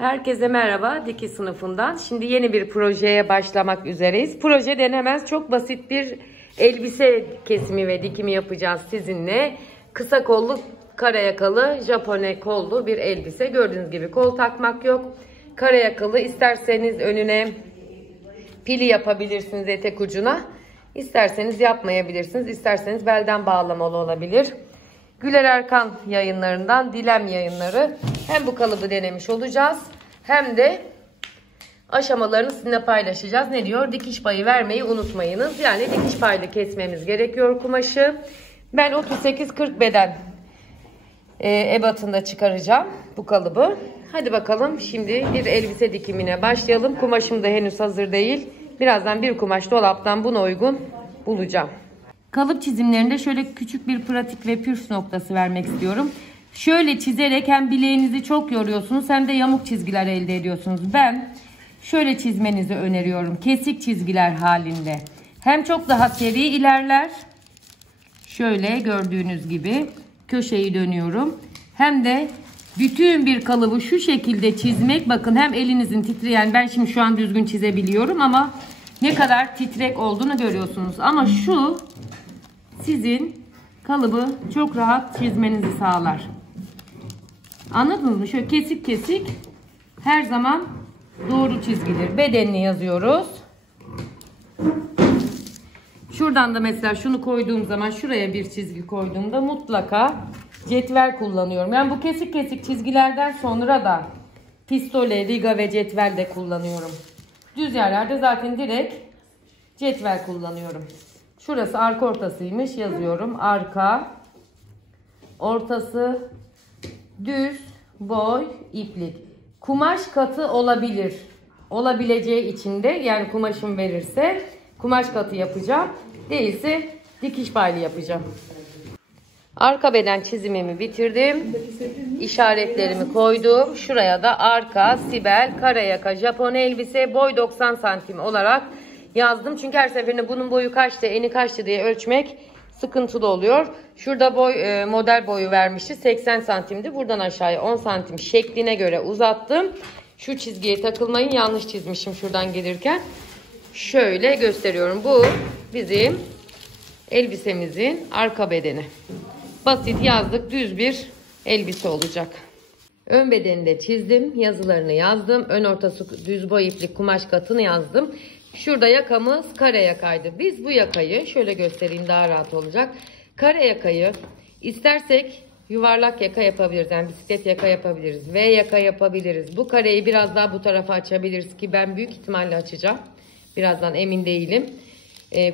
Herkese merhaba Dikiş sınıfından. Şimdi yeni bir projeye başlamak üzereyiz. Proje denemez, çok basit bir elbise kesimi ve dikimi yapacağız sizinle. Kısa kollu, kara yakalı, Japone kollu bir elbise. Gördüğünüz gibi kol takmak yok. Kara yakalı, isterseniz önüne pili yapabilirsiniz etek ucuna. İsterseniz yapmayabilirsiniz. İsterseniz belden bağlamalı olabilir. Güler Erkan yayınlarından Dilem yayınları. Hem bu kalıbı denemiş olacağız hem de aşamalarını sizinle paylaşacağız. Ne diyor? Dikiş payı vermeyi unutmayınız. Yani dikiş paylı kesmemiz gerekiyor kumaşı. Ben 38-40 beden ebatında çıkaracağım bu kalıbı. Hadi bakalım şimdi bir elbise dikimine başlayalım. Kumaşım da henüz hazır değil. Birazdan bir kumaş dolaptan buna uygun bulacağım. Kalıp çizimlerinde şöyle küçük bir pratik ve püf noktası vermek istiyorum. Şöyle çizerek hem bileğinizi çok yoruyorsunuz hem de yamuk çizgiler elde ediyorsunuz. Ben şöyle çizmenizi öneriyorum. Kesik çizgiler halinde. Hem çok daha seri ilerler. Şöyle gördüğünüz gibi köşeyi dönüyorum. Hem de bütün bir kalıbı şu şekilde çizmek. Bakın hem elinizin titreyen, ben şimdi şu an düzgün çizebiliyorum ama ne kadar titrek olduğunu görüyorsunuz. Ama şu sizin kalıbı çok rahat çizmenizi sağlar. Anladınız mı? Şöyle kesik kesik her zaman doğru çizgidir. Bedenini yazıyoruz. Şuradan da mesela şunu koyduğum zaman, şuraya bir çizgi koyduğumda mutlaka cetvel kullanıyorum. Yani bu kesik kesik çizgilerden sonra da pistole, riga ve cetvel de kullanıyorum. Düz yerlerde zaten direkt cetvel kullanıyorum. Şurası arka ortasıymış, yazıyorum. Arka, ortası, düz, boy, iplik. Kumaş katı olabilir. Olabileceği için de, yani kumaşım verirse kumaş katı yapacağım. Değilse dikiş paylı yapacağım. Arka beden çizimimi bitirdim. İşaretlerimi koydum. Şuraya da arka, Sibel, kara yaka, Japone elbise, boy 90 santim olarak yazdım. Çünkü her seferinde bunun boyu kaçtı, eni kaçtı diye ölçmek sıkıntılı oluyor. Şurada boy, model boyu vermişti. 80 santimdi. Buradan aşağıya 10 santim şekline göre uzattım. Şu çizgiye takılmayın. Yanlış çizmişim şuradan gelirken. Şöyle gösteriyorum. Bu bizim elbisemizin arka bedeni. Basit yazdık. Düz bir elbise olacak. Ön bedenini de çizdim. Yazılarını yazdım. Ön ortası düz boy iplik kumaş katını yazdım. Şurada yakamız kare yakaydı. Biz bu yakayı şöyle göstereyim, daha rahat olacak. Kare yakayı istersek yuvarlak yaka yapabiliriz. Yani bisiklet yaka yapabiliriz. V yaka yapabiliriz. Bu kareyi biraz daha bu tarafa açabiliriz ki ben büyük ihtimalle açacağım. Birazdan emin değilim.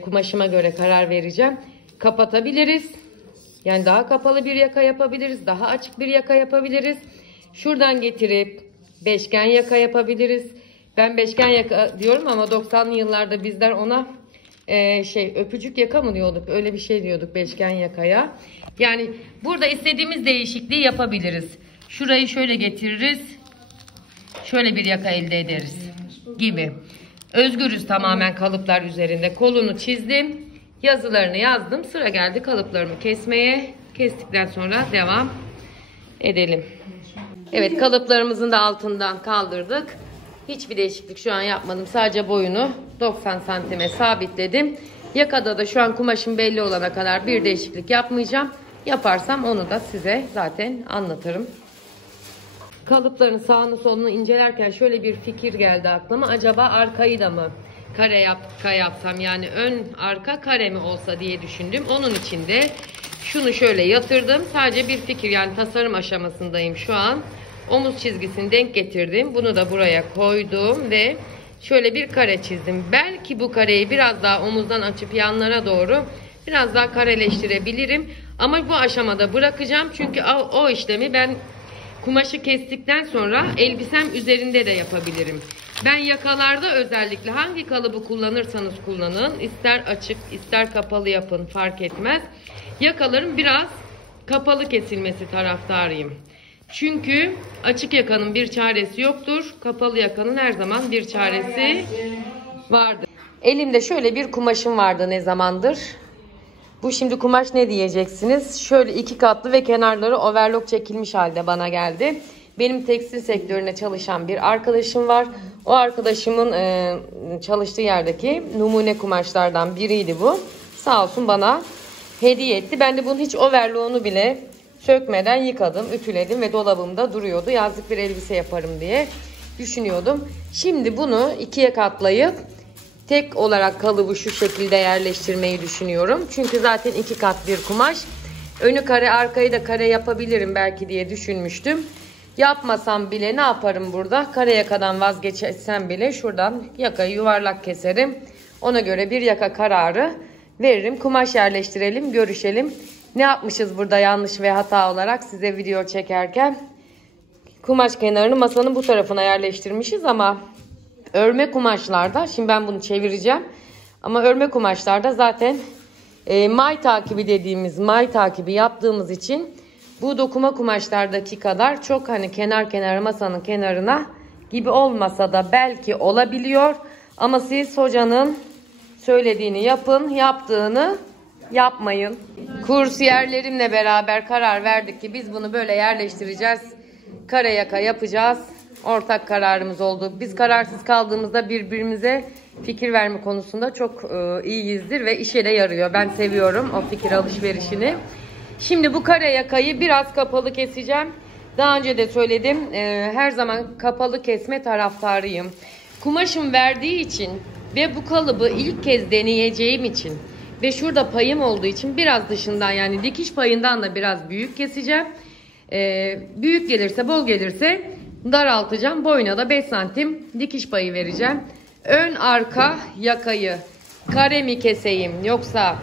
Kumaşıma göre karar vereceğim. Kapatabiliriz. Yani daha kapalı bir yaka yapabiliriz. Daha açık bir yaka yapabiliriz. Şuradan getirip beşgen yaka yapabiliriz. Ben beşgen yaka diyorum ama 90'lı yıllarda bizler ona öpücük yaka mı diyorduk? Öyle bir şey diyorduk beşgen yakaya. Yani burada istediğimiz değişikliği yapabiliriz. Şurayı şöyle getiririz. Şöyle bir yaka elde ederiz gibi. Özgürüz tamamen kalıplar üzerinde. Kolunu çizdim. Yazılarını yazdım. Sıra geldi kalıplarımı kesmeye. Kestikten sonra devam edelim. Evet, kalıplarımızın da altından kaldırdık. Hiçbir değişiklik şu an yapmadım. Sadece boyunu 90 santime sabitledim. Yakada da şu an kumaşım belli olana kadar bir değişiklik yapmayacağım. Yaparsam onu da size zaten anlatırım. Kalıpların sağını solunu incelerken şöyle bir fikir geldi aklıma. Acaba arkayı da mı kare yapsam, yani ön arka kare mi olsa diye düşündüm. Onun için de şunu şöyle yatırdım. Sadece bir fikir, yani tasarım aşamasındayım şu an. Omuz çizgisini denk getirdim. Bunu da buraya koydum ve şöyle bir kare çizdim. Belki bu kareyi biraz daha omuzdan açıp yanlara doğru biraz daha kareleştirebilirim. Ama bu aşamada bırakacağım. Çünkü o işlemi ben kumaşı kestikten sonra elbisem üzerinde de yapabilirim. Ben yakalarda özellikle hangi kalıbı kullanırsanız kullanın, ister açık ister kapalı yapın, fark etmez. Yakaların biraz kapalı kesilmesi taraftarıyım. Çünkü açık yakanın bir çaresi yoktur. Kapalı yakanın her zaman bir çaresi vardır. Elimde şöyle bir kumaşım vardı ne zamandır. Bu şimdi kumaş ne diyeceksiniz? Şöyle iki katlı ve kenarları overlock çekilmiş halde bana geldi. Benim tekstil sektöründe çalışan bir arkadaşım var. O arkadaşımın çalıştığı yerdeki numune kumaşlardan biriydi bu. Sağ olsun bana hediye etti. Ben de bunun hiç overlock'unu bile sökmeden yıkadım, ütüledim ve dolabımda duruyordu. Yazlık bir elbise yaparım diye düşünüyordum. Şimdi bunu ikiye katlayıp tek olarak kalıbı şu şekilde yerleştirmeyi düşünüyorum. Çünkü zaten 2 kat bir kumaş. Önü kare, arkayı da kare yapabilirim belki diye düşünmüştüm. Yapmasam bile ne yaparım burada? Kare yakadan vazgeçsem bile şuradan yakayı yuvarlak keserim. Ona göre bir yaka kararı veririm. Kumaş yerleştirelim, görüşelim. Ne yapmışız burada yanlış ve hata olarak size video çekerken? Kumaş kenarını masanın bu tarafına yerleştirmişiz ama örme kumaşlarda, şimdi ben bunu çevireceğim. Ama örme kumaşlarda zaten may takibi dediğimiz may takibi yaptığımız için bu dokuma kumaşlardaki kadar çok hani kenar masanın kenarına gibi olmasa da belki olabiliyor. Ama siz hocanın söylediğini yapın, yaptığını yapmayın. Kursiyerlerimle beraber karar verdik ki biz bunu böyle yerleştireceğiz. Kare yaka yapacağız. Ortak kararımız oldu. Biz kararsız kaldığımızda birbirimize fikir verme konusunda çok iyiyizdir ve işe de yarıyor. Ben seviyorum o fikir alışverişini. Şimdi bu kare yakayı biraz kapalı keseceğim. Daha önce de söyledim. Her zaman kapalı kesme taraftarıyım. Kumaşım verdiği için ve bu kalıbı ilk kez deneyeceğim için ve şurada payım olduğu için biraz dışından, yani dikiş payından da biraz büyük keseceğim. Büyük gelirse, bol gelirse daraltacağım. Boyuna da 5 santim dikiş payı vereceğim. Ön arka yakayı kare mi keseyim yoksa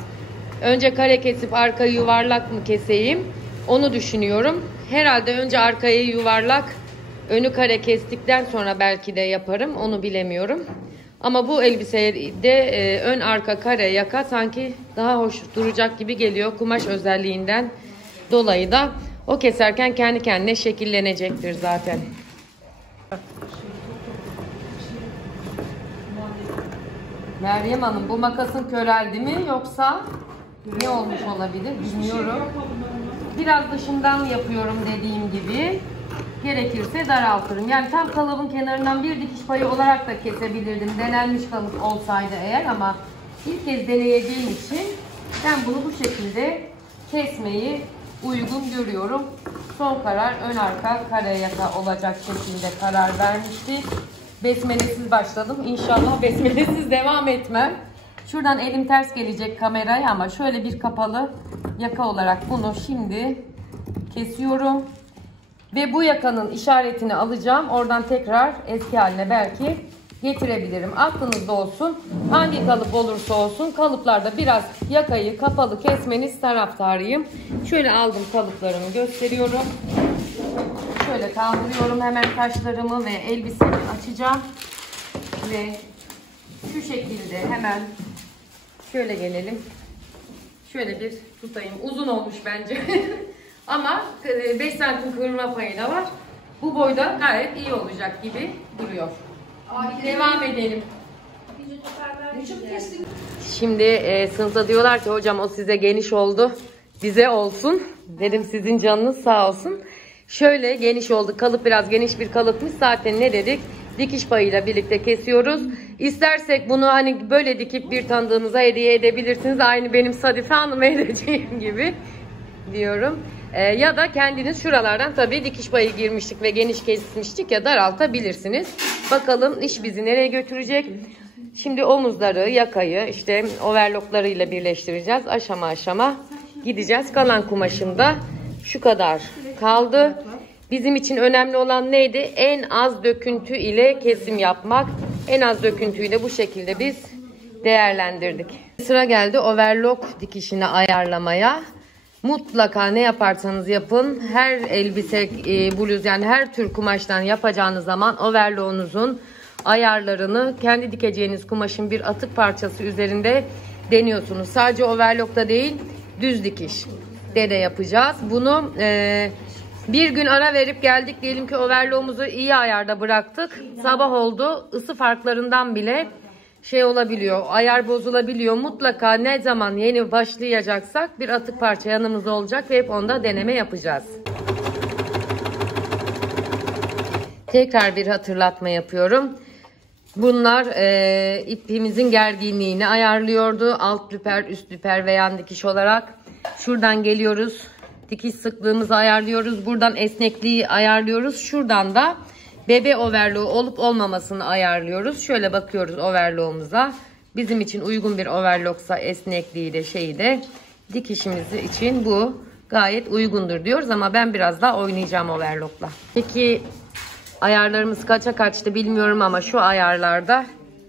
önce kare kesip arkayı yuvarlak mı keseyim, onu düşünüyorum. Herhalde önce arkayı yuvarlak, önü kare kestikten sonra belki de yaparım, onu bilemiyorum. Ama bu elbisede ön arka kare yaka sanki daha hoş duracak gibi geliyor. Kumaş özelliğinden dolayı da o keserken kendi kendine şekillenecektir zaten. Meryem Hanım, bu makasın köreldi mi yoksa ne olmuş olabilir bilmiyorum. Biraz dışından yapıyorum dediğim gibi. Gerekirse daraltırım. Yani tam kalıbın kenarından bir dikiş payı olarak da kesebilirdim. Denenmiş kalıp olsaydı eğer, ama ilk kez deneyeceğim için ben bunu bu şekilde kesmeyi uygun görüyorum. Son karar ön arka kare yaka olacak şekilde karar vermiştik. Besmelesiz başladım. İnşallah besmelesiz devam etmem. Şuradan elim ters gelecek kameraya ama şöyle bir kapalı yaka olarak bunu şimdi kesiyorum. Ve bu yakanın işaretini alacağım. Oradan tekrar eski haline belki getirebilirim. Aklınızda olsun. Hangi kalıp olursa olsun kalıplarda biraz yakayı kapalı kesmeniz taraftarıyım. Şöyle aldım, kalıplarımı gösteriyorum. Şöyle kaldırıyorum hemen taşlarımı ve elbisemi açacağım. Ve şu şekilde hemen şöyle gelelim. Şöyle bir tutayım. Uzun olmuş bence. Ama 5 santim kıvrılma payı da var. Bu boyda gayet iyi olacak gibi duruyor. Devam edelim. Şimdi sınıfta diyorlar ki hocam o size geniş oldu, bize olsun. Dedim sizin canınız sağ olsun. Şöyle geniş oldu. Kalıp biraz geniş bir kalıpmış. Zaten ne dedik? Dikiş payıyla birlikte kesiyoruz. İstersek bunu hani böyle dikip bir tanıdığınıza hediye edebilirsiniz. Aynı benim Sadife Hanım'a edeceğim gibi diyorum. Ya da kendiniz şuralardan, tabii dikiş payı girmiştik ve geniş kesmiştik ya, daraltabilirsiniz. Bakalım iş bizi nereye götürecek. Şimdi omuzları, yakayı işte overlocklarıyla birleştireceğiz. Aşama aşama gideceğiz. Kalan kumaşımda şu kadar kaldı. Bizim için önemli olan neydi? En az döküntü ile kesim yapmak. En az döküntüyü de bu şekilde biz değerlendirdik. Sıra geldi overlock dikişini ayarlamaya. Mutlaka ne yaparsanız yapın, her elbise, bluz, yani her tür kumaştan yapacağınız zaman overlock'unuzun ayarlarını kendi dikeceğiniz kumaşın bir atık parçası üzerinde deniyorsunuz. Sadece overlock'ta değil, düz dikiş de yapacağız. Bunu bir gün ara verip geldik, diyelim ki overlock'umuzu iyi ayarda bıraktık. Sabah oldu, ısı farklarından bile şey olabiliyor, ayar bozulabiliyor. Mutlaka ne zaman yeni başlayacaksak bir atık parça yanımızda olacak ve hep onda deneme yapacağız. Tekrar bir hatırlatma yapıyorum. Bunlar ipimizin gerginliğini ayarlıyordu. Alt lüper, üst lüper ve yan dikiş olarak. Şuradan geliyoruz. Dikiş sıklığımızı ayarlıyoruz. Buradan esnekliği ayarlıyoruz. Şuradan da bebe overlock olup olmamasını ayarlıyoruz. Şöyle bakıyoruz overlock'umuza. Bizim için uygun bir overlocksa esnekliği de şeyi de dikişimiz için bu gayet uygundur diyoruz. Ama ben biraz daha oynayacağım overlock'la. Peki ayarlarımız kaça kaçtı bilmiyorum ama şu ayarlarda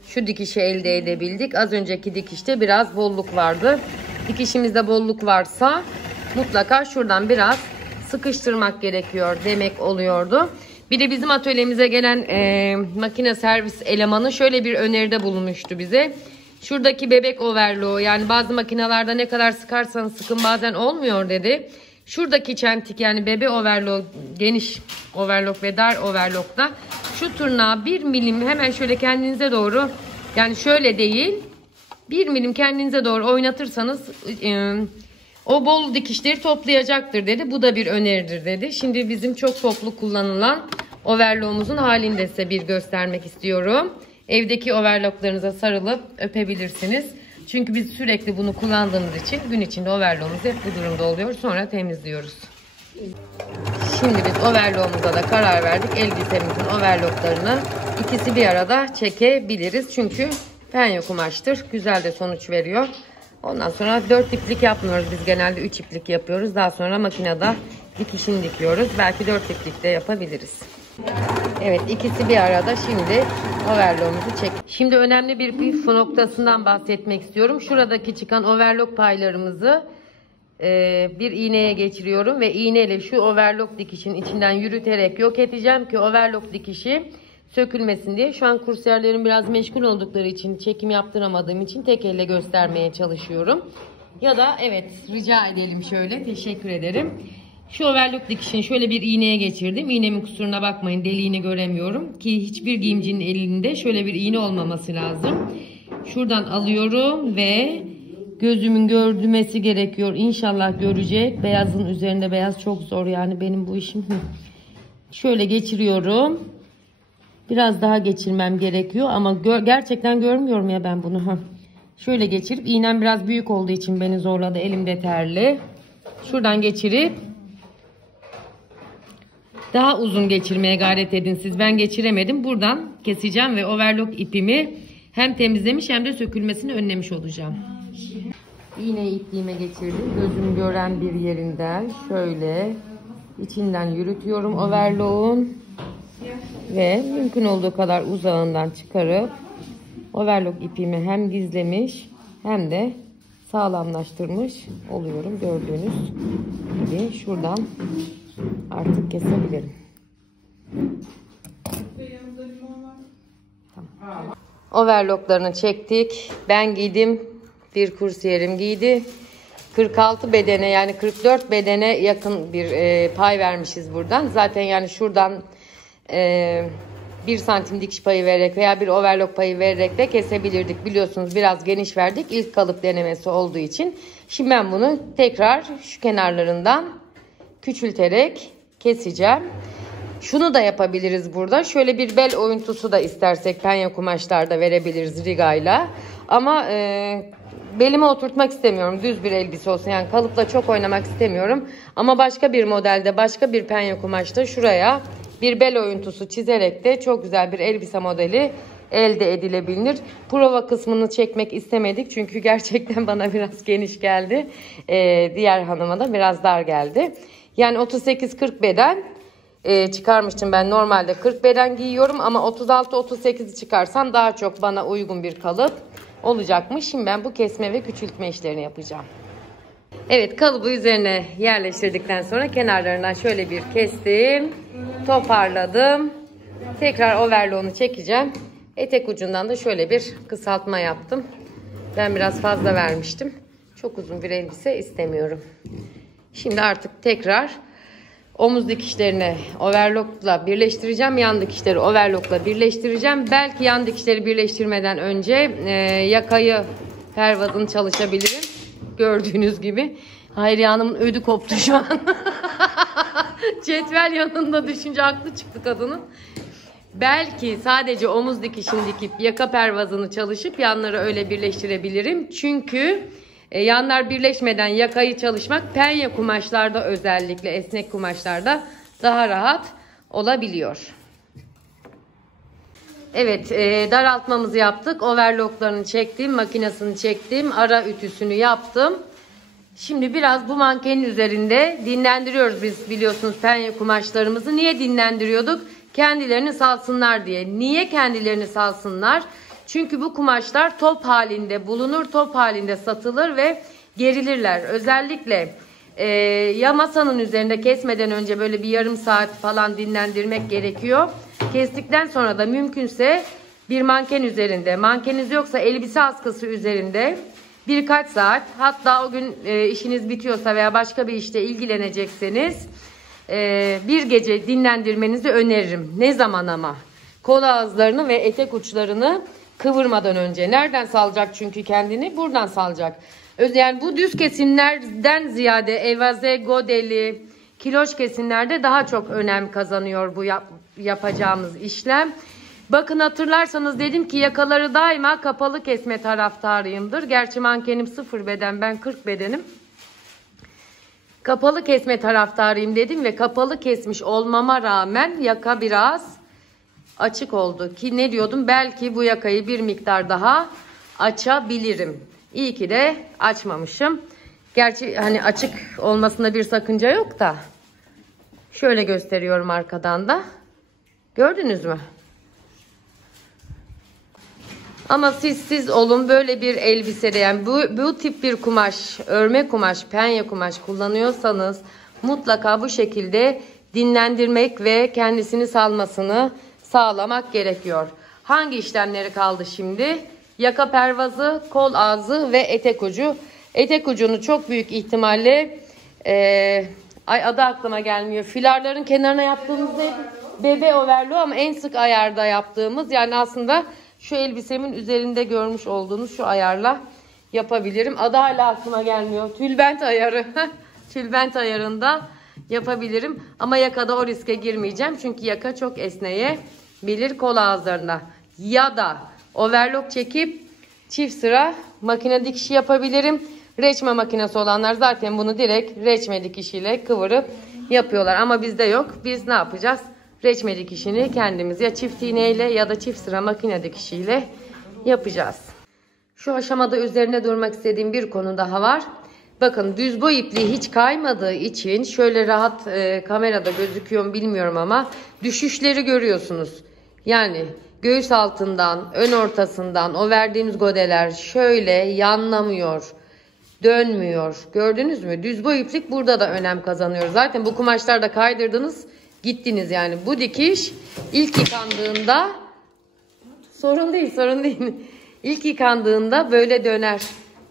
şu dikişi elde edebildik. Az önceki dikişte biraz bolluk vardı. Dikişimizde bolluk varsa mutlaka şuradan biraz sıkıştırmak gerekiyor demek oluyordu. Bir de bizim atölyemize gelen makine servis elemanı şöyle bir öneride bulunmuştu bize. Şuradaki bebek overlock, yani bazı makinelerde ne kadar sıkarsanız sıkın bazen olmuyor dedi. Şuradaki çentik, yani bebe overlock, geniş overlock ve dar overlock'ta şu tırnağı 1 milim hemen şöyle kendinize doğru, yani şöyle değil 1 milim kendinize doğru oynatırsanız o bol dikişleri toplayacaktır dedi. Bu da bir öneridir dedi. Şimdi bizim çok toplu kullanılan overlock'umuzun halini de size bir göstermek istiyorum. Evdeki overlocklarınıza sarılıp öpebilirsiniz. Çünkü biz sürekli bunu kullandığımız için gün içinde overlock'umuz hep bu durumda oluyor. Sonra temizliyoruz. Şimdi biz overlock'umuza da karar verdik. Elbisemizin overlocklarını ikisi bir arada çekebiliriz. Çünkü penye kumaştır. Güzel de sonuç veriyor. Ondan sonra 4 iplik yapmıyoruz. Biz genelde 3 iplik yapıyoruz. Daha sonra makinede dikişini dikiyoruz. Belki 4 iplik de yapabiliriz. Evet, ikisi bir arada. Şimdi overlock'umuzu çek. Şimdi önemli bir püf noktasından bahsetmek istiyorum. Şuradaki çıkan overlock paylarımızı bir iğneye geçiriyorum ve iğneyle şu overlock dikişin içinden yürüterek yok edeceğim ki overlock dikişi sökülmesin diye. Şu an kursiyerlerim biraz meşgul oldukları için, çekim yaptıramadığım için tek elle göstermeye çalışıyorum. Ya da evet, rica edelim şöyle. Teşekkür ederim. Şu overlock dikişini şöyle bir iğneye geçirdim. İğnemin kusuruna bakmayın, deliğini göremiyorum ki hiçbir giyimcinin elinde şöyle bir iğne olmaması lazım. Şuradan alıyorum ve gözümün görmesi gerekiyor. İnşallah görecek. Beyazın üzerinde beyaz çok zor, yani benim bu işim. Şöyle geçiriyorum. Biraz daha geçirmem gerekiyor ama gerçekten görmüyorum ya ben bunu. Şöyle geçirip, iğnem biraz büyük olduğu için beni zorladı. Elimde terli. Şuradan geçirip daha uzun geçirmeye gayret edin siz. Ben geçiremedim. Buradan keseceğim ve overlock ipimi hem temizlemiş hem de sökülmesini önlemiş olacağım. İğneyi ipliğime geçirdim. Gözüm gören bir yerinden şöyle içinden yürütüyorum overlock'un ve mümkün olduğu kadar uzağından çıkarıp overlock ipimi hem gizlemiş hem de sağlamlaştırmış oluyorum. Gördüğünüz gibi şuradan artık kesebilirim. Tamam. Overlocklarını çektik. Ben giydim. Bir kursiyerim giydi. 46 bedene, yani 44 bedene yakın bir pay vermişiz buradan. Zaten yani şuradan 1 santim dikiş payı vererek veya bir overlock payı vererek de kesebilirdik. Biliyorsunuz biraz geniş verdik. İlk kalıp denemesi olduğu için. Şimdi ben bunu tekrar şu kenarlarından küçülterek keseceğim. Şunu da yapabiliriz burada. Şöyle bir bel oyuntusu da istersek penye kumaşlarda verebiliriz rigayla. Ama belime oturtmak istemiyorum. Düz bir elbise olsun. Yani kalıpla çok oynamak istemiyorum. Ama başka bir modelde, başka bir penye kumaşta şuraya bir bel oyuntusu çizerek de çok güzel bir elbise modeli elde edilebilir. Prova kısmını çekmek istemedik. Çünkü gerçekten bana biraz geniş geldi. Diğer hanıma da biraz dar geldi. Yani 38-40 beden çıkarmıştım ben. Normalde 40 beden giyiyorum ama 36-38'i çıkarsam daha çok bana uygun bir kalıp olacakmış. Şimdi ben bu kesme ve küçültme işlerini yapacağım. Evet, kalıbı üzerine yerleştirdikten sonra kenarlarından şöyle bir kestim. Toparladım. Tekrar overlock'unu çekeceğim. Etek ucundan da şöyle bir kısaltma yaptım. Ben biraz fazla vermiştim. Çok uzun bir elbise istemiyorum. Şimdi artık tekrar omuz dikişlerini overlock'la birleştireceğim. Yan dikişleri overlock'la birleştireceğim. Belki yan dikişleri birleştirmeden önce yakayı, pervazını çalışabilirim. Gördüğünüz gibi. Hayriye Hanım'ın ödü koptu şu an. Cetvel yanında düşünce aklı çıktı kadının. Belki sadece omuz dikişini dikip yaka pervazını çalışıp yanları öyle birleştirebilirim. Çünkü yanlar birleşmeden yakayı çalışmak penye kumaşlarda, özellikle esnek kumaşlarda daha rahat olabiliyor. Evet, daraltmamızı yaptık. Overlocklarını çektim, makinesini çektim, ara ütüsünü yaptım. Şimdi biraz bu mankenin üzerinde dinlendiriyoruz biz, biliyorsunuz, penye kumaşlarımızı. Niye dinlendiriyorduk? Kendilerini salsınlar diye. Niye kendilerini salsınlar? Çünkü bu kumaşlar top halinde bulunur, top halinde satılır ve gerilirler. Özellikle ya masanın üzerinde kesmeden önce böyle bir yarım saat falan dinlendirmek gerekiyor. Kestikten sonra da mümkünse bir manken üzerinde, mankeniniz yoksa elbise askısı üzerinde birkaç saat, hatta o gün işiniz bitiyorsa veya başka bir işte ilgilenecekseniz bir gece dinlendirmenizi öneririm. Ne zaman ama? Kol ağızlarını ve etek uçlarını kıvırmadan önce. Nereden salacak çünkü kendini? Buradan salacak. Yani bu düz kesimlerden ziyade evaze, godeli, kiloş kesimlerde daha çok önem kazanıyor bu yapacağımız işlem. Bakın, hatırlarsanız dedim ki yakaları daima kapalı kesme taraftarıyımdır. Gerçi mankenim 0 beden, ben 40 bedenim. Kapalı kesme taraftarıyım dedim ve kapalı kesmiş olmama rağmen yaka biraz açık oldu. Ki ne diyordum? Belki bu yakayı bir miktar daha açabilirim. İyi ki de açmamışım. Gerçi hani açık olmasında bir sakınca yok da. Şöyle gösteriyorum arkadan da. Gördünüz mü? Ama siz olun, böyle bir elbisede, yani bu tip bir kumaş, örme kumaş, penye kumaş kullanıyorsanız mutlaka bu şekilde dinlendirmek ve kendisini salmasını sağlamak gerekiyor. Hangi işlemleri kaldı şimdi? Yaka pervazı, kol ağzı ve etek ucu. Etek ucunu çok büyük ihtimalle adı aklıma gelmiyor. Filarların kenarına yaptığımız bebe overlock, ama en sık ayarda yaptığımız, yani aslında şu elbisemin üzerinde görmüş olduğunuz şu ayarla yapabilirim. Adı hala aklıma gelmiyor. Tülbent ayarı. Tülbent ayarında yapabilirim. Ama yakada o riske girmeyeceğim. Çünkü yaka çok esneyebilir kol ağızlarında. Ya da overlock çekip çift sıra makine dikişi yapabilirim. Reçme makinesi olanlar zaten bunu direkt reçme dikişiyle kıvırıp yapıyorlar. Ama bizde yok. Biz ne yapacağız? Reçme dikişini kendimiz ya çift iğneyle ya da çift sıra makine dikişiyle yapacağız. Şu aşamada üzerine durmak istediğim bir konu daha var. Bakın, düz boy ipliği hiç kaymadığı için şöyle rahat kamerada gözüküyor mu bilmiyorum ama düşüşleri görüyorsunuz. Yani göğüs altından, ön ortasından o verdiğimiz godeler şöyle yanlamıyor, dönmüyor. Gördünüz mü? Düz boy iplik burada da önem kazanıyor. Zaten bu kumaşlarda kaydırdınız, gittiniz yani. Bu dikiş ilk yıkandığında sorun değil. İlk yıkandığında böyle döner.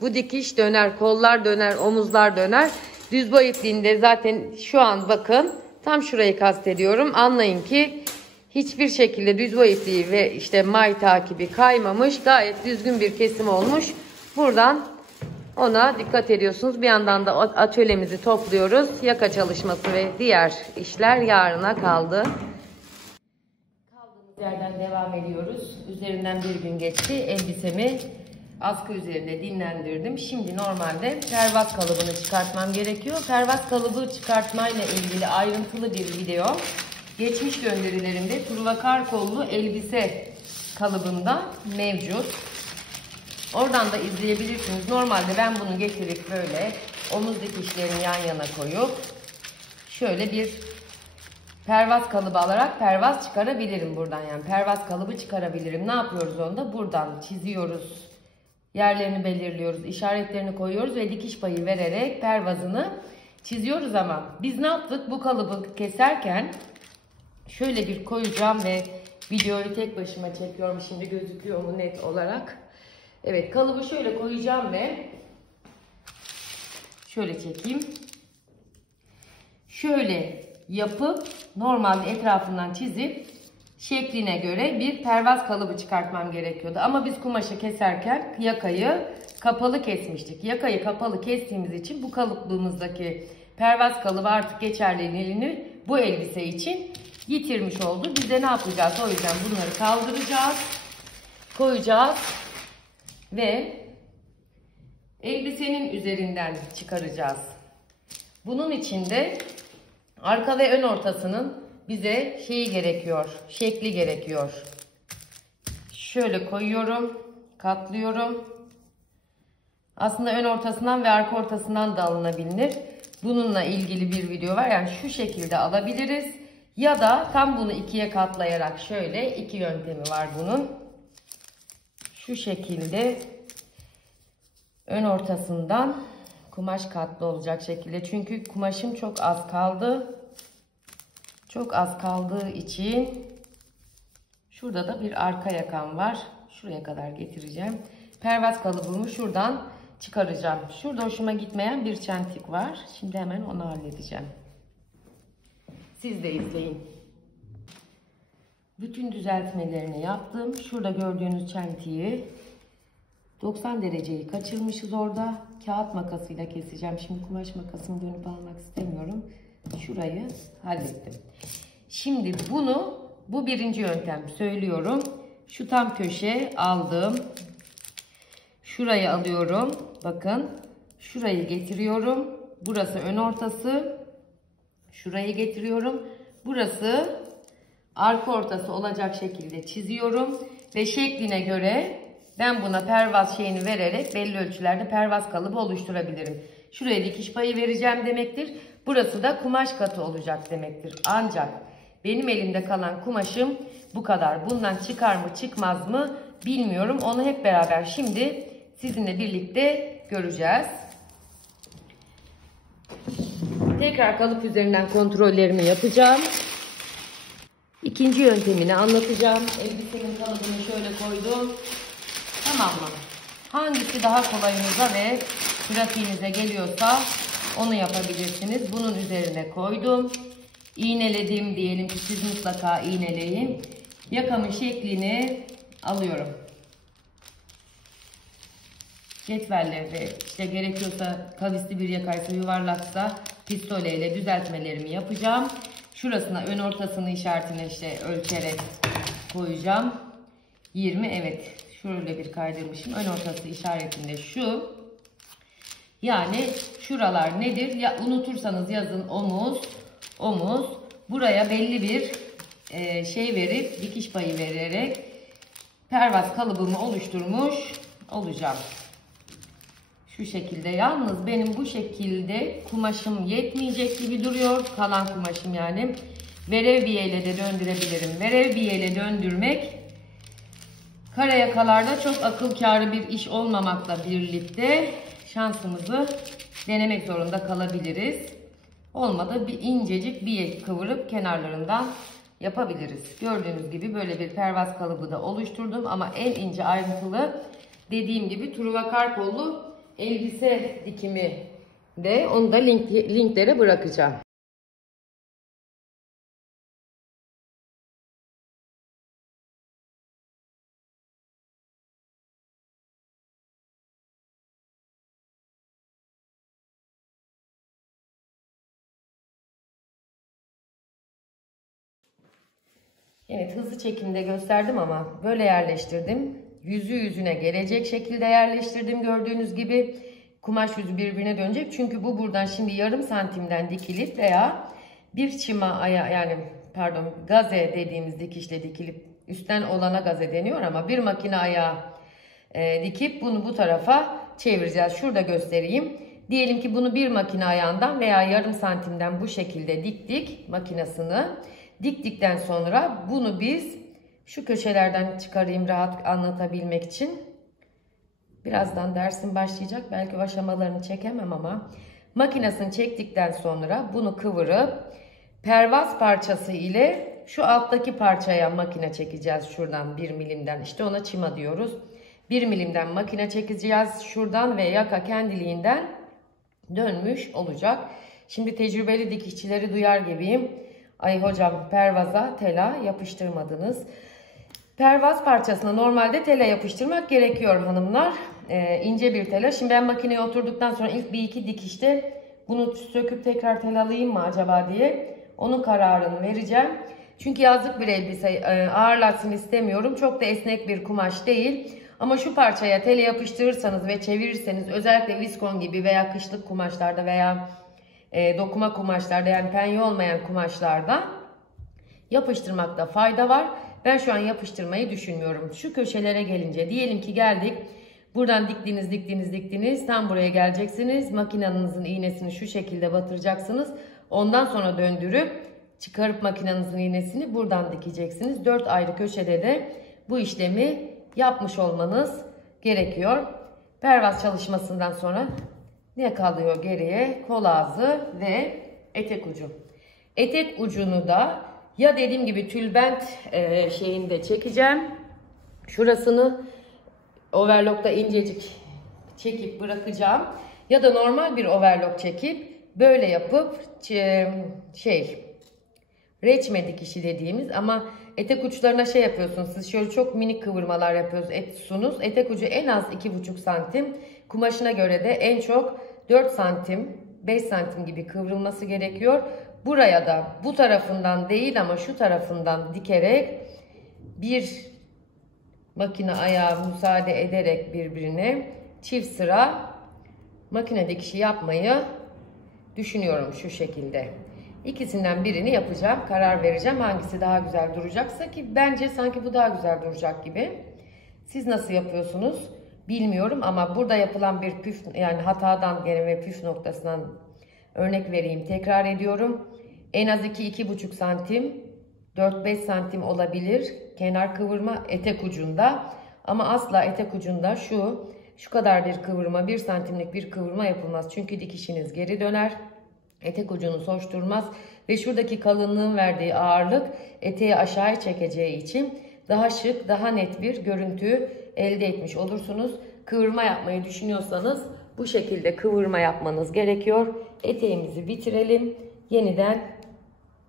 Bu dikiş döner, kollar döner, omuzlar döner. Düz boy ipliğinde zaten şu an bakın tam şurayı kastediyorum. Anlayın ki hiçbir şekilde düz boy ipliği ve işte may takibi kaymamış. Gayet düzgün bir kesim olmuş. Buradan ona dikkat ediyorsunuz. Bir yandan da atölyemizi topluyoruz. Yaka çalışması ve diğer işler yarına kaldı. Kaldığımız yerden devam ediyoruz. Üzerinden bir gün geçti. Elbisemi askı üzerinde dinlendirdim. Şimdi normalde pervaz kalıbını çıkartmam gerekiyor. Pervaz kalıbı çıkartmayla ilgili ayrıntılı bir video geçmiş gönderilerimde truvakar kollu elbise kalıbında mevcut. Oradan da izleyebilirsiniz. Normalde ben bunu getirip böyle omuz dikişlerini yan yana koyup şöyle bir pervaz kalıbı alarak pervaz çıkarabilirim buradan. Yani pervaz kalıbı çıkarabilirim. Ne yapıyoruz onda? Buradan çiziyoruz. Yerlerini belirliyoruz. İşaretlerini koyuyoruz ve dikiş payı vererek pervazını çiziyoruz ama biz ne yaptık? Bu kalıbı keserken şöyle bir koyacağım ve videoyu tek başıma çekiyorum. Şimdi gözüküyor mu net olarak? Evet, kalıbı şöyle koyacağım ve şöyle çekeyim. Şöyle yapıp normalde etrafından çizip şekline göre bir pervaz kalıbı çıkartmam gerekiyordu. Ama biz kumaşı keserken yakayı kapalı kesmiştik. Yakayı kapalı kestiğimiz için bu kalıbımızdaki pervaz kalıbı artık geçerliliğini bu elbise için yitirmiş oldu. Biz de ne yapacağız? O yüzden bunları kaldıracağız. Koyacağız. Ve elbisenin üzerinden çıkaracağız. Bunun için de arka ve ön ortasının bize şeyi gerekiyor. Şekli gerekiyor. Şöyle koyuyorum. Katlıyorum. Aslında ön ortasından ve arka ortasından da alınabilir. Bununla ilgili bir video var. Yani şu şekilde alabiliriz. Ya da tam bunu ikiye katlayarak şöyle iki yöntemi var bunun. Şu şekilde ön ortasından kumaş katlı olacak şekilde. Çünkü kumaşım çok az kaldı. Çok az kaldığı için şurada da bir arka yakam var. Şuraya kadar getireceğim. Pervaz kalıbımı şuradan çıkaracağım. Şurada hoşuma gitmeyen bir çentik var. Şimdi hemen onu halledeceğim. Siz de izleyin. Bütün düzeltmelerini yaptım. Şurada gördüğünüz çentiği 90 dereceyi kaçırmışız orada. Kağıt makasıyla keseceğim. Şimdi kumaş makasını dönüp almak istemiyorum. Şurayı hallettim. Şimdi bu birinci yöntem söylüyorum. Şu tam köşe aldım. Şurayı alıyorum. Bakın. Şurayı getiriyorum. Burası ön ortası. Şurayı getiriyorum. Burası arka ortası olacak şekilde çiziyorum. Ve şekline göre ben buna pervaz şeyini vererek belli ölçülerde pervaz kalıbı oluşturabilirim. Şuraya dikiş payı vereceğim demektir. Burası da kumaş katı olacak demektir. Ancak benim elimde kalan kumaşım bu kadar. Bundan çıkar mı çıkmaz mı bilmiyorum. Onu hep beraber şimdi sizinle birlikte göreceğiz. Tekrar kalıp üzerinden kontrollerimi yapacağım. İkinci yöntemini anlatacağım. Elbisenin kalıbını şöyle koydum. Tamam mı? Hangisi daha kolayınıza ve pratiğinize geliyorsa onu yapabilirsiniz. Bunun üzerine koydum. İğneledim diyelim ki siz mutlaka iğneleyin. Yakamın şeklini alıyorum. Cetvelle işte gerekiyorsa kavisli bir yakaysa yuvarlaksa pistoleyle düzeltmelerimi yapacağım. Şurasına ön ortasını işaretine işte ölçerek koyacağım. 20 evet. Şöyle bir kaydırmışım. Ön ortası işaretinde şu. Yani şuralar nedir? Ya unutursanız yazın omuz. Buraya belli bir şey verip dikiş payı vererek pervaz kalıbımı oluşturmuş olacağım. Şu şekilde. Yalnız benim bu şekilde kumaşım yetmeyecek gibi duruyor. Kalan kumaşım yani. Verev ile de döndürebilirim. Verev ile döndürmek kare yakalarda çok akıl kârı bir iş olmamakla birlikte şansımızı denemek zorunda kalabiliriz. Olmadı bir incecik bir kıvırıp kenarlarından yapabiliriz. Gördüğünüz gibi böyle bir pervaz kalıbı da oluşturdum ama en ince ayrıntılı dediğim gibi Truva Karpollu elbise dikimi de onu da linklere bırakacağım. Evet, hızlı çekimde gösterdim ama böyle yerleştirdim. Yüzü yüzüne gelecek şekilde yerleştirdim. Gördüğünüz gibi kumaş yüzü birbirine dönecek. Çünkü bu buradan şimdi yarım santimden dikilip veya bir çima yani pardon gaze dediğimiz dikişle dikilip üstten olana gaze deniyor ama bir makine ayağı dikip bunu bu tarafa çevireceğiz. Şurada göstereyim. Diyelim ki bunu bir makine ayağından veya yarım santimden bu şekilde diktik makinesini. Diktikten sonra bunu biz şu köşelerden çıkarayım rahat anlatabilmek için. Birazdan dersim başlayacak. Belki aşamalarını çekemem ama makinesini çektikten sonra bunu kıvırıp pervaz parçası ile şu alttaki parçaya makine çekeceğiz şuradan 1 milimden. İşte ona çima diyoruz. 1 milimden makine çekeceğiz şuradan ve yaka kendiliğinden dönmüş olacak. Şimdi tecrübeli dikişçileri duyar gibiyim. Ay hocam pervaza tela yapıştırmadınız. Pervaz parçasına normalde tela yapıştırmak gerekiyor hanımlar. İnce bir tela. Şimdi ben makineye oturduktan sonra ilk bir iki dikişte bunu söküp tekrar telalayayım mı acaba diye onun kararını vereceğim. Çünkü yazlık bir elbise, ağırlatsın istemiyorum. Çok da esnek bir kumaş değil. Ama şu parçaya tele yapıştırırsanız ve çevirirseniz, özellikle viskon gibi veya kışlık kumaşlarda veya dokuma kumaşlarda, yani penye olmayan kumaşlarda yapıştırmakta fayda var. Ben şu an yapıştırmayı düşünmüyorum. Şu köşelere gelince, diyelim ki geldik. Buradan diktiniz. Tam buraya geleceksiniz. Makinenizin iğnesini şu şekilde batıracaksınız. Ondan sonra döndürüp çıkarıp makinenizin iğnesini buradan dikeceksiniz. 4 ayrı köşede de bu işlemi yapmış olmanız gerekiyor. Pervaz çalışmasından sonra ne kalıyor geriye? Kol ağzı ve etek ucu. Etek ucunu da ya dediğim gibi tülbent şeyinde çekeceğim. Şurasını overlock'ta incecik çekip bırakacağım. Ya da normal bir overlock çekip böyle yapıp reçme dikişi dediğimiz, ama etek uçlarına şey yapıyorsunuz. Siz şöyle çok minik kıvırmalar yapıyorsunuz. Etek ucu en az 2,5 santim. Kumaşına göre de en çok 4 santim, 5 santim gibi kıvrılması gerekiyor. Buraya da bu tarafından değil ama şu tarafından dikerek bir makine ayağı müsaade ederek birbirine çift sıra makine dikişi yapmayı düşünüyorum şu şekilde. İkisinden birini yapacağım. Karar vereceğim hangisi daha güzel duracaksa, ki bence sanki bu daha güzel duracak gibi. Siz nasıl yapıyorsunuz bilmiyorum ama burada yapılan bir püf, yani hatadan gene ve püf noktasından örnek vereyim. Tekrar ediyorum. En az 2-2,5 santim, 4-5 santim olabilir kenar kıvırma etek ucunda. Ama asla etek ucunda şu kadar bir kıvırma, 1 santimlik bir kıvırma yapılmaz. Çünkü dikişiniz geri döner. Etek ucunu soş durmaz ve şuradaki kalınlığın verdiği ağırlık eteği aşağıya çekeceği için daha şık, daha net bir görüntü elde etmiş olursunuz. Kıvırma yapmayı düşünüyorsanız bu şekilde kıvırma yapmanız gerekiyor. Eteğimizi bitirelim. Yeniden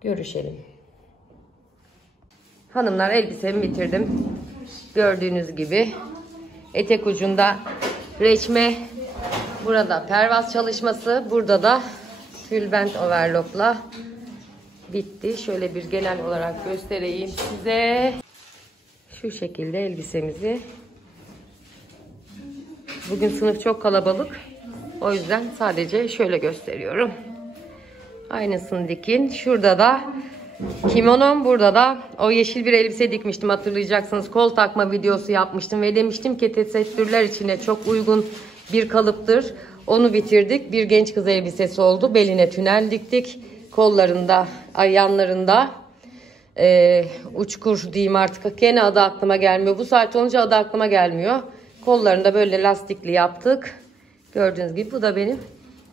görüşelim. Hanımlar, elbisemi bitirdim. Gördüğünüz gibi etek ucunda reçme, burada pervaz çalışması, burada da tülbent overlock'la bitti. Şöyle bir genel olarak göstereyim size. Şu şekilde elbisemizi. Bugün sınıf çok kalabalık. O yüzden sadece şöyle gösteriyorum. Aynısını dikin. Şurada da kimonom, burada da o yeşil bir elbise dikmiştim, hatırlayacaksınız. Kol takma videosu yapmıştım ve demiştim ki tesettürler içine çok uygun bir kalıptır. Onu bitirdik. Bir genç kız elbisesi oldu. Beline tünel diktik. Kollarında, yanlarında uçkur diyeyim artık. Gene adı aklıma gelmiyor. Bu saat olunca adı aklıma gelmiyor. Kollarında böyle lastikli yaptık. Gördüğünüz gibi bu da benim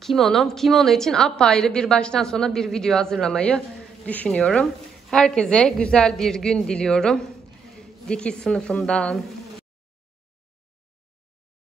kimonom. Kimono için apayrı bir baştan sona bir video hazırlamayı düşünüyorum. Herkese güzel bir gün diliyorum. Dikiş sınıfından.